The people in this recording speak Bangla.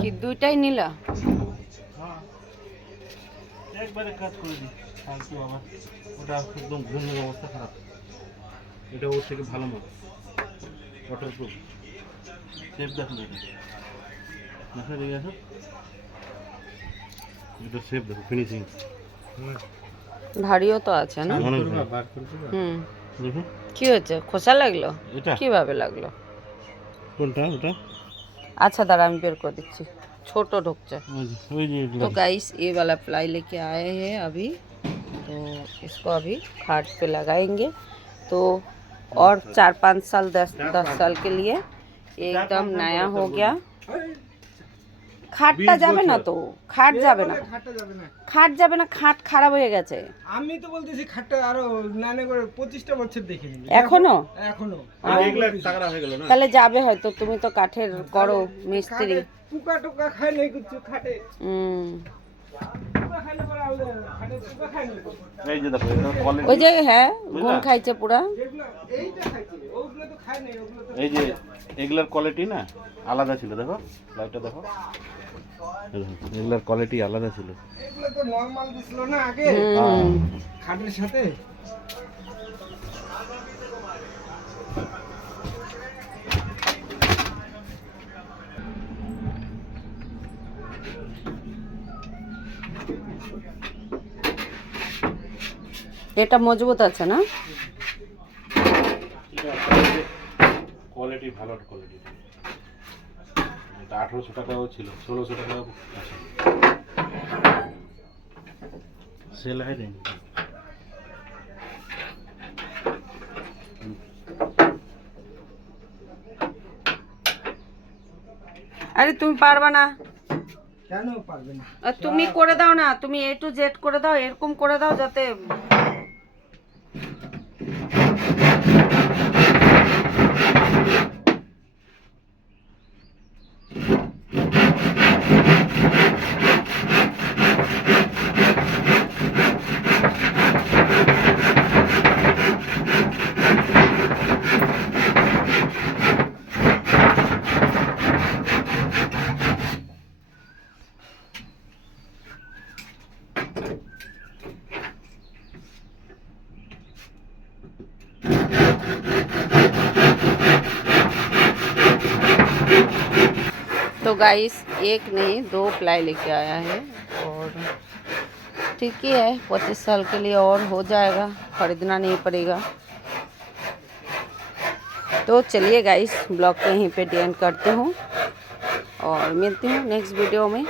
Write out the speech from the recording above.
কি দুইটাই নিলা? হ্যাঁ, একবারে কাজ করে দিই ফালতু আবার। ওটা একদম ঘুমের অবস্থা খারাপ। এটা ওর থেকে ভালো মাল, ওয়াটারপ্রুফ। সেফ দেখো না, এটা দেখা দিয়ে গেছো, এটা সেফ দেখো, ফিনিশিং। ভারীও তো আছে না? অনেক হুম। দেখো কি হয়েছে, খোসা লাগলো? এটা কিভাবে লাগলো? কোনটা, ওটা अच्छा दादा আমি বের করে দিচ্ছি, ছোট ঢুকছে। ওই যে এগুলো। तो गाइस ये वाला प्लाई लेके आए हैं अभी, तो इसको अभी खाट पे लगाएंगे। तो और 4-5 साल 10 साल के लिए ये एकदम नया हो गया। খাটটা যাবে না তো, খাট যাবে না, খাটটা যাবে না। খাট যাবে না, খাট খারাপ হয়ে গেছে আমি তো বলতেছি খাটটা আরো নানে করে 25টা বছর দেখে নিবি এখনো। এখনো। এগুলো টাকা হয়ে গেল না। তাহলে যাবে হয়তো, তুমি তো কাঠের করো মিস্ত্রি। খাটে পোকা টোকা খায় নাই কিছু খাটে, হুম। পোকা খাইলে পরে আলাদা, খাটে পোকা খায় নাই। এই যে দেখো, এটা কোয়ালিটি। ওই যে হ্যাঁ গুণ খাইছে পুরা। যেগুলো এইটা খাইছে ওগুলো তো খায় নাই, ওগুলো তো এই যে এগুলার কোয়ালিটি না আলাদা ছিল, দেখো লাইটটা দেখো, এগুলার কোয়ালিটি আলাদা ছিল। এগুলো তো নরমাল দিছিল না আগে হুম। খাটের সাথে। এটা মজবুত আছে না? কোয়ালিটি ভালো কোয়ালিটি। এটা 1800 টাকাও ছিল, 1600 টাকাও আছে। সেল হয় নাই। আরে তুমি পারবা না? কেন পারবে না? আর তুমি করে দাও না, তুমি A to Z করে দাও, এরকম করে দাও যাতে तो गाइस एक नहीं 2 प्लाई लेके आया है, और ठीक ही है, 25 साल के लिए और हो जाएगा, खरीदना नहीं पड़ेगा। तो चलिए गाइस ब्लॉग को यहीं पे एंड करती हूँ और मिलती हूँ नेक्स्ट वीडियो में।